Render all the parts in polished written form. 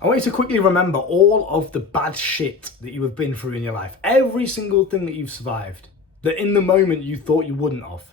I want you to quickly remember all of the bad shit that you have been through in your life. Every single thing that you've survived, that in the moment you thought you wouldn't have.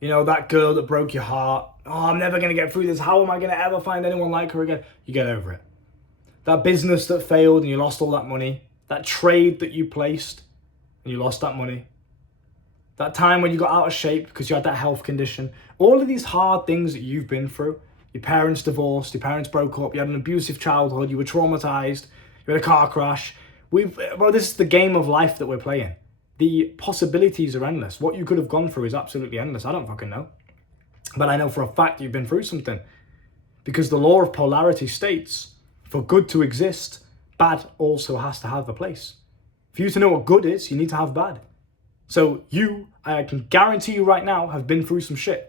You know, that girl that broke your heart. Oh, I'm never going to get through this. How am I going to ever find anyone like her again? You get over it. That business that failed and you lost all that money. That trade that you placed and you lost that money. That time when you got out of shape because you had that health condition. All of these hard things that you've been through. Your parents divorced, your parents broke up, you had an abusive childhood, you were traumatized, you had a car crash. This is the game of life that we're playing. The possibilities are endless. What you could have gone through is absolutely endless. I don't fucking know. But I know for a fact you've been through something. Because the law of polarity states, for good to exist, bad also has to have a place. For you to know what good is, you need to have bad. So I can guarantee you right now, have been through some shit.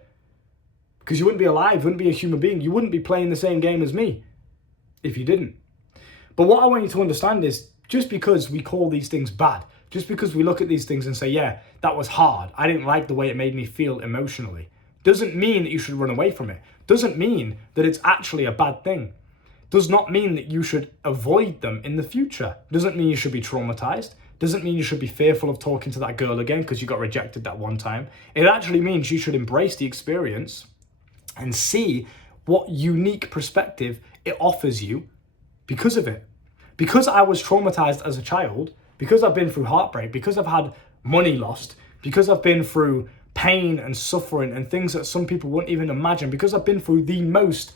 Because you wouldn't be alive, you wouldn't be a human being, you wouldn't be playing the same game as me if you didn't. But what I want you to understand is, just because we call these things bad, just because we look at these things and say, yeah, that was hard, I didn't like the way it made me feel emotionally, doesn't mean that you should run away from it. Doesn't mean that it's actually a bad thing. Does not mean that you should avoid them in the future. Doesn't mean you should be traumatized. Doesn't mean you should be fearful of talking to that girl again because you got rejected that one time. It actually means you should embrace the experience and see what unique perspective it offers you because of it. Because I was traumatized as a child, because I've been through heartbreak, because I've had money lost, because I've been through pain and suffering and things that some people wouldn't even imagine, because I've been through the most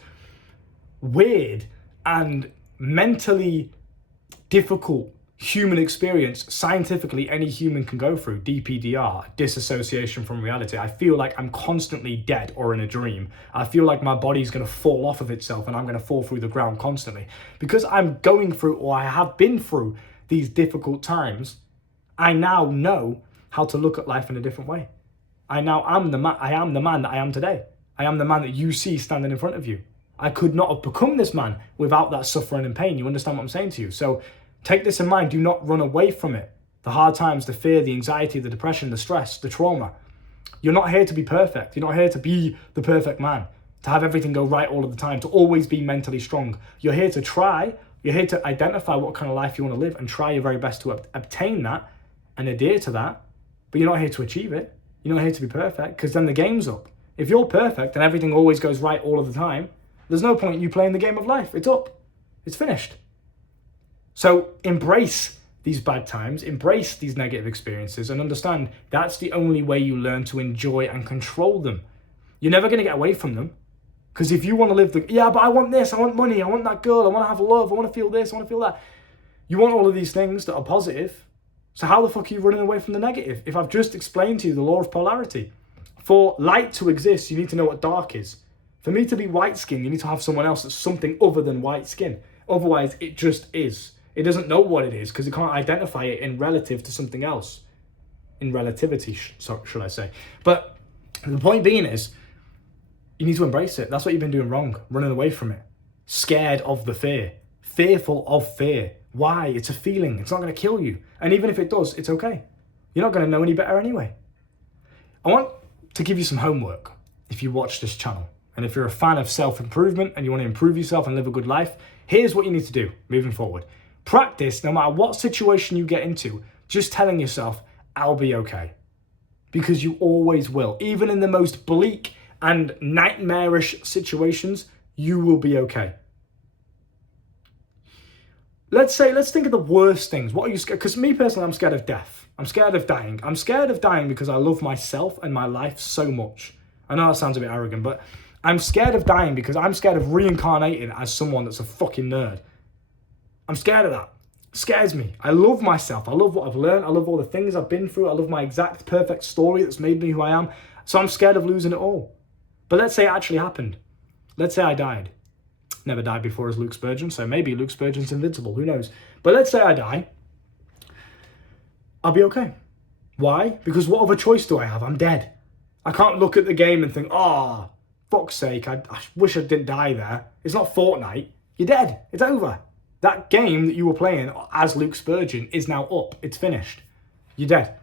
weird and mentally difficult human experience scientifically any human can go through, DPDR, disassociation from reality. I feel like I'm constantly dead or in a dream. I feel like my body's going to fall off of itself and I'm going to fall through the ground constantly. Because I'm going through, or I have been through these difficult times, I now know how to look at life in a different way. I am the man that I am today. I am the man that you see standing in front of you. I could not have become this man without that suffering and pain. You understand what I'm saying to you? So take this in mind. Do not run away from it. The hard times, the fear, the anxiety, the depression, the stress, the trauma. You're not here to be perfect. You're not here to be the perfect man, to have everything go right all of the time, to always be mentally strong. You're here to try. You're here to identify what kind of life you want to live and try your very best to obtain that and adhere to that. But you're not here to achieve it. You're not here to be perfect, because then the game's up. If you're perfect and everything always goes right all of the time, there's no point in you playing the game of life. It's up. It's finished. So embrace these bad times, embrace these negative experiences, and understand that's the only way you learn to enjoy and control them. You're never going to get away from them. Because if you want to live but I want this, I want money, I want that girl, I want to have love, I want to feel this, I want to feel that. You want all of these things that are positive. So how the fuck are you running away from the negative? If I've just explained to you the law of polarity. For light to exist, you need to know what dark is. For me to be white skin, you need to have someone else that's something other than white skin. Otherwise, it just is. It doesn't know what it is because it can't identify it in relative to something else. In relativity, should I say. But the point being is, you need to embrace it. That's what you've been doing wrong. Running away from it. Scared of the fear. Fearful of fear. Why? It's a feeling. It's not going to kill you. And even if it does, it's okay. You're not going to know any better anyway. I want to give you some homework if you watch this channel. And if you're a fan of self-improvement and you want to improve yourself and live a good life, here's what you need to do moving forward. Practice, no matter what situation you get into, just telling yourself, I'll be okay. Because you always will. Even in the most bleak and nightmarish situations, you will be okay. Let's think of the worst things. What are you scared? Because me personally, I'm scared of death. I'm scared of dying. I'm scared of dying because I love myself and my life so much. I know that sounds a bit arrogant, but I'm scared of dying because I'm scared of reincarnating as someone that's a fucking nerd. I'm scared of that. It scares me. I love myself. I love what I've learned. I love all the things I've been through. I love my exact perfect story that's made me who I am. So I'm scared of losing it all. But let's say it actually happened. Let's say I died. Never died before as Luke Spurgeon, so maybe Luke Spurgeon's invincible. Who knows? But let's say I die. I'll be okay. Why? Because what other choice do I have? I'm dead. I can't look at the game and think, oh, fuck's sake, I wish I didn't die there. It's not Fortnite. You're dead. It's over. That game that you were playing as Luke Spurgeon is now up. It's finished. You're dead.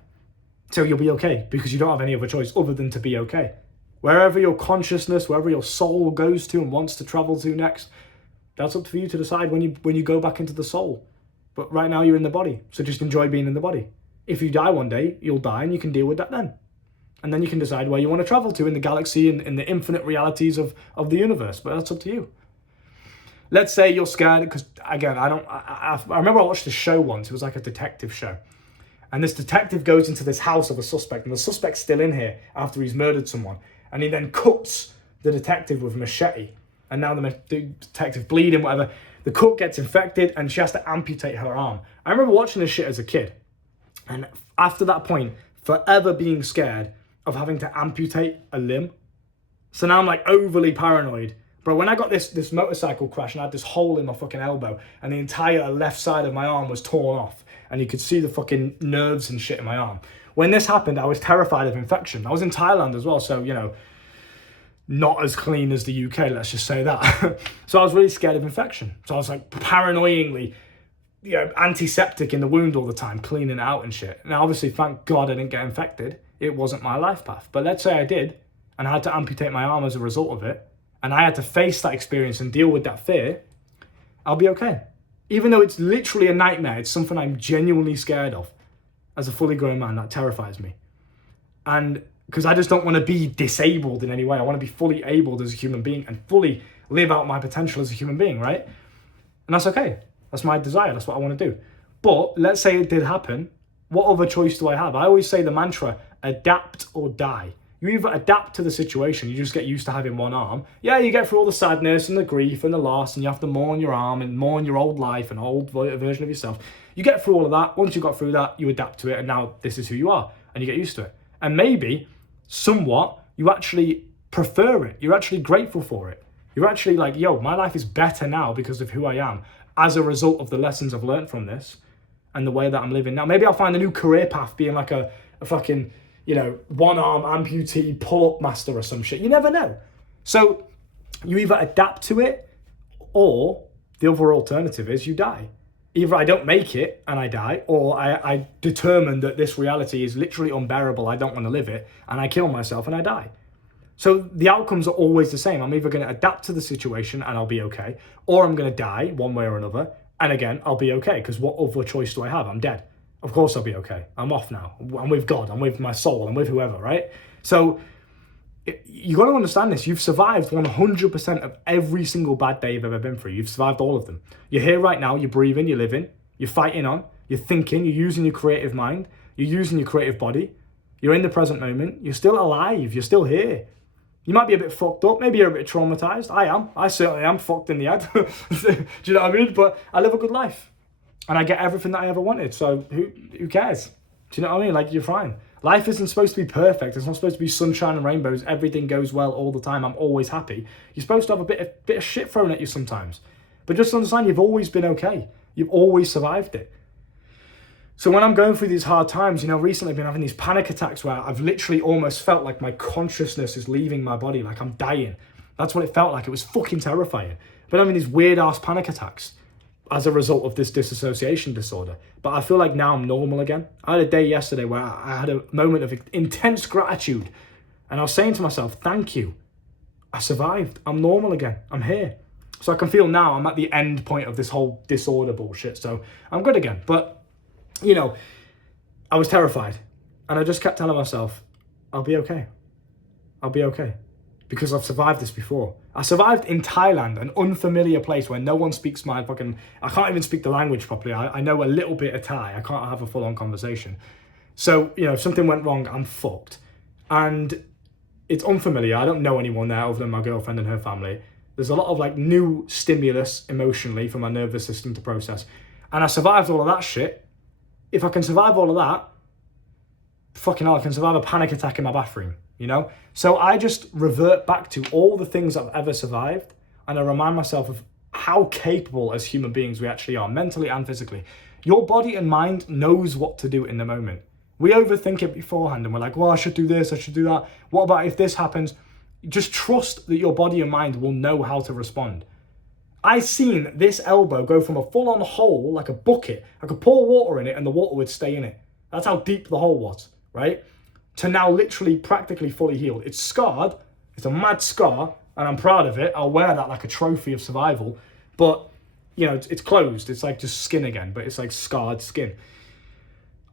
So you'll be okay because you don't have any other choice other than to be okay. Wherever your consciousness, wherever your soul goes to and wants to travel to next, That's up for you to decide when you go back into the soul. But right now you're in the body, so just enjoy being in the body. If you die one day, you'll die and you can deal with that then. And then you can decide where you want to travel to in the galaxy and in the infinite realities of the universe, but that's up to you. Let's say you're scared, because again, I remember I watched a show once, it was like a detective show. And this detective goes into this house of a suspect, and the suspect's still in here after he's murdered someone. And he then cuts the detective with a machete. And now the detective bleeding, whatever. The cook gets infected and she has to amputate her arm. I remember watching this shit as a kid. And after that point, forever being scared of having to amputate a limb. So now I'm like overly paranoid. Bro, when I got this motorcycle crash and I had this hole in my fucking elbow and the entire left side of my arm was torn off and you could see the fucking nerves and shit in my arm. When this happened, I was terrified of infection. I was in Thailand as well, so, you know, not as clean as the UK, let's just say that. So I was really scared of infection. So I was like paranoidingly, you know, antiseptic in the wound all the time, cleaning it out and shit. Now, obviously, thank God I didn't get infected. It wasn't my life path. But let's say I did, and I had to amputate my arm as a result of it, and I had to face that experience and deal with that fear, I'll be okay. Even though it's literally a nightmare, it's something I'm genuinely scared of. As a fully grown man, that terrifies me. And because I just don't want to be disabled in any way. I want to be fully able as a human being and fully live out my potential as a human being, right? And that's okay. That's my desire. That's what I want to do. But let's say it did happen. What other choice do I have? I always say the mantra, adapt or die. You either adapt to the situation, you just get used to having one arm. Yeah, you get through all the sadness and the grief and the loss, and you have to mourn your arm and mourn your old life and old version of yourself. You get through all of that. Once you got through that, you adapt to it, and now this is who you are, and you get used to it. And maybe, somewhat, you actually prefer it. You're actually grateful for it. You're actually like, yo, my life is better now because of who I am, as a result of the lessons I've learned from this and the way that I'm living now. Maybe I'll find a new career path being like a fucking, you know, one-arm amputee pull-up master or some shit. You never know. So you either adapt to it, or the other alternative is you die. Either I don't make it and I die, or I determine that this reality is literally unbearable, I don't want to live it, and I kill myself and I die. So the outcomes are always the same. I'm either going to adapt to the situation and I'll be okay, or I'm going to die one way or another, and again, I'll be okay, because what other choice do I have? I'm dead. Of course I'll be okay. I'm off now. I'm with God. I'm with my soul. I'm with whoever, right? So you got to understand this. You've survived 100% of every single bad day you've ever been through. You've survived all of them. You're here right now. You're breathing. You're living. You're fighting on. You're thinking. You're using your creative mind. You're using your creative body. You're in the present moment. You're still alive. You're still here. You might be a bit fucked up. Maybe you're a bit traumatized. I am. I certainly am fucked in the head. Do you know what I mean? But I live a good life. And I get everything that I ever wanted. So who cares? Do you know what I mean? Like, you're fine. Life isn't supposed to be perfect. It's not supposed to be sunshine and rainbows. Everything goes well all the time. I'm always happy. You're supposed to have a bit of shit thrown at you sometimes. But just understand, you've always been okay. You've always survived it. So when I'm going through these hard times, you know, recently I've been having these panic attacks where I've literally almost felt like my consciousness is leaving my body, like I'm dying. That's what it felt like. It was fucking terrifying. But I'm having these weird ass panic attacks as a result of this disassociation disorder. But I feel like now I'm normal again. I had a day yesterday where I had a moment of intense gratitude. And I was saying to myself, thank you. I survived. I'm normal again. I'm here. So I can feel now I'm at the end point of this whole disorder bullshit. So I'm good again. But, you know, I was terrified. And I just kept telling myself, I'll be okay. I'll be okay. Because I've survived this before. I survived in Thailand, an unfamiliar place where no one speaks my fucking... I can't even speak the language properly. I know a little bit of Thai. I can't have a full-on conversation. So, you know, if something went wrong, I'm fucked. And it's unfamiliar. I don't know anyone there other than my girlfriend and her family. There's a lot of, like, new stimulus emotionally for my nervous system to process. And I survived all of that shit. If I can survive all of that, fucking hell, I can survive a panic attack in my bathroom. You know? So I just revert back to all the things I've ever survived, and I remind myself of how capable as human beings we actually are, mentally and physically. Your body and mind knows what to do in the moment. We overthink it beforehand and we're like, well, I should do this, I should do that. What about if this happens? Just trust that your body and mind will know how to respond. I seen this elbow go from a full-on hole, like a bucket. I could pour water in it and the water would stay in it. That's how deep the hole was, right? To now literally practically fully healed. It's scarred. It's a mad scar, and I'm proud of it. I'll wear that like a trophy of survival. But, you know, it's closed. It's like just skin again, but it's like scarred skin.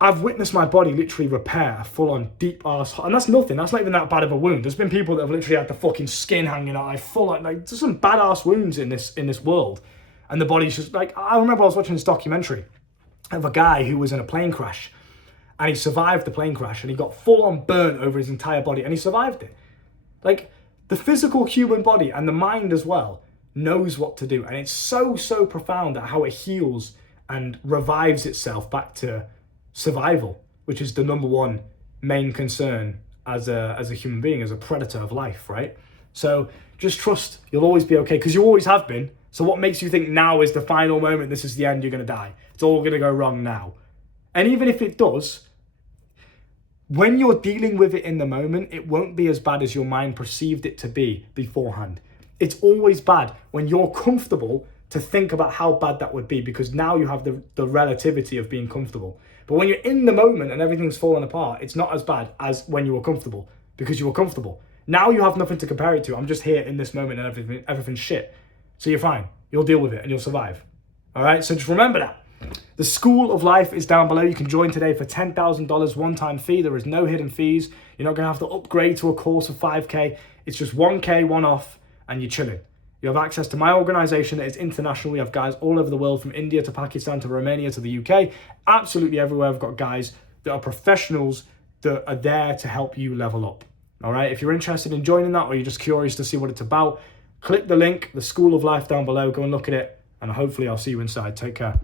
I've witnessed my body literally repair a full-on deep-ass... And that's nothing. That's not even that bad of a wound. There's been people that have literally had the fucking skin hanging out, like full-on... Like, there's some badass wounds in this world. And the body's just... Like, I remember I was watching this documentary of a guy who was in a plane crash. And he survived the plane crash. And he got full-on burnt over his entire body. And he survived it. Like, the physical human body and the mind as well knows what to do. And it's so, so profound at how it heals and revives itself back to survival, which is the number one main concern as a human being, as a predator of life, right? So just trust you'll always be okay, because you always have been. So what makes you think now is the final moment, this is the end, you're going to die? It's all going to go wrong now. And even if it does, when you're dealing with it in the moment, it won't be as bad as your mind perceived it to be beforehand. It's always bad when you're comfortable to think about how bad that would be, because now you have the relativity of being comfortable. But when you're in the moment and everything's falling apart, it's not as bad as when you were comfortable, because you were comfortable. Now you have nothing to compare it to. I'm just here in this moment and everything's shit. So you're fine. You'll deal with it and you'll survive. All right? So just remember that. The School of Life is down below. You can join today for $10,000 one-time fee. There is no hidden fees. You're not going to have to upgrade to a course of 5K. It's just 1K, one-off, and you're chilling. You have access to my organization that is international. We have guys all over the world, from India to Pakistan to Romania to the UK. Absolutely everywhere. I've got guys that are professionals that are there to help you level up. All right? If you're interested in joining that, or you're just curious to see what it's about, click the link, the School of Life, down below. Go and look at it, and hopefully I'll see you inside. Take care.